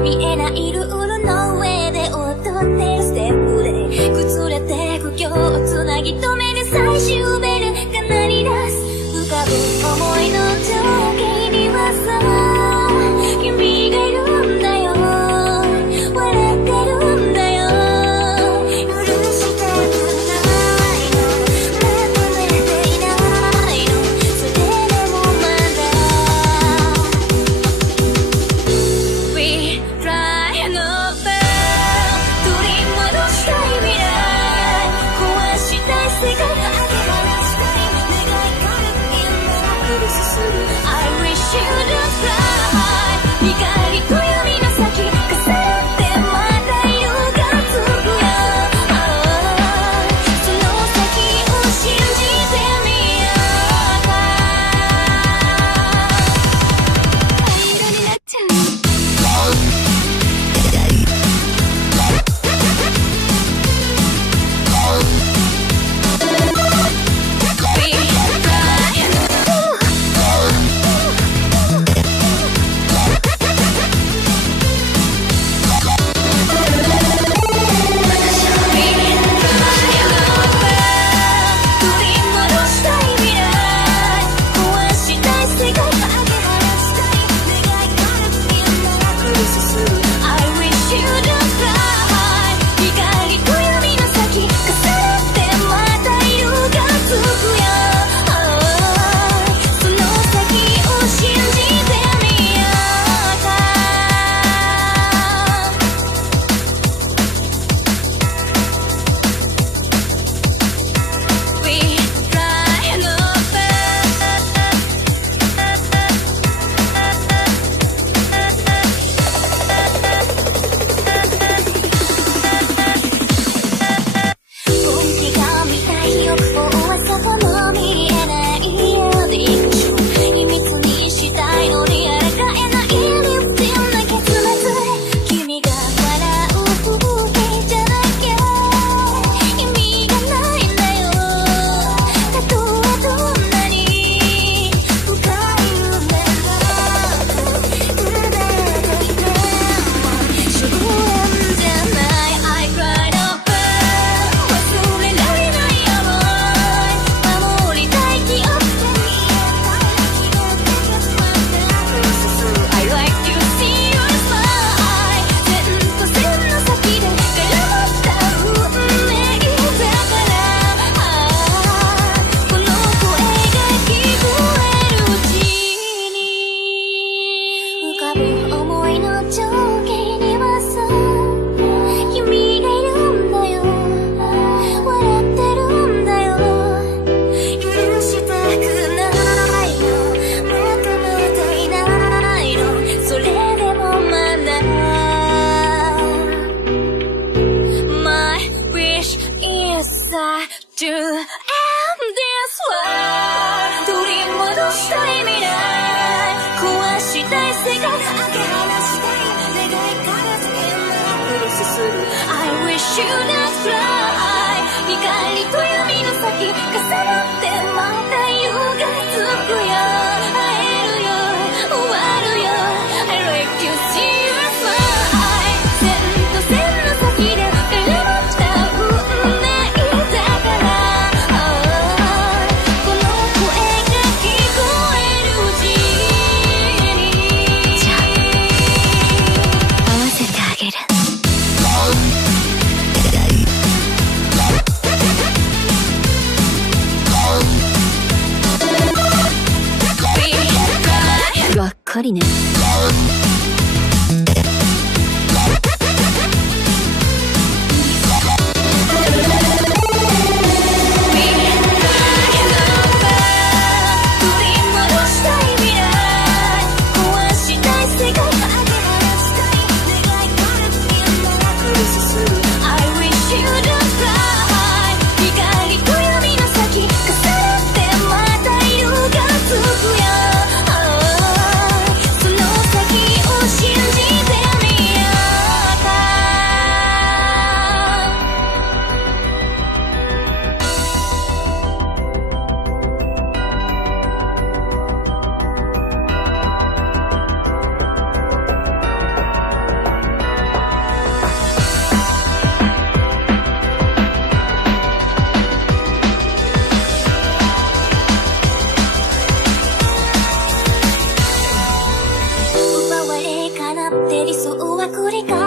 見えないルールの上で踊ってるステップで崩れて苦境をつなぎ止める最終ベルが鳴り出す。浮かぶ思いの情景にはさ、君がいるんだよ、笑ってるんだよ。許したくないの、求めていないの、それでもまだ We try and over 取り戻したい未来、壊したい世界、明け放したい願いから今クロスする I wish you to fly 光と闇の先重なってまた色がつくよ、その先を信じてみようか。色になっちゃう。To end this world 取り戻したい未来、壊したい世界、明け放したい願いから全部クロスする I wish you to fly 光と闇の先重なってまた夜がつくよ、会えるよ終わるよ I like to see your smile 線と線の先で絡まった運命「繰り返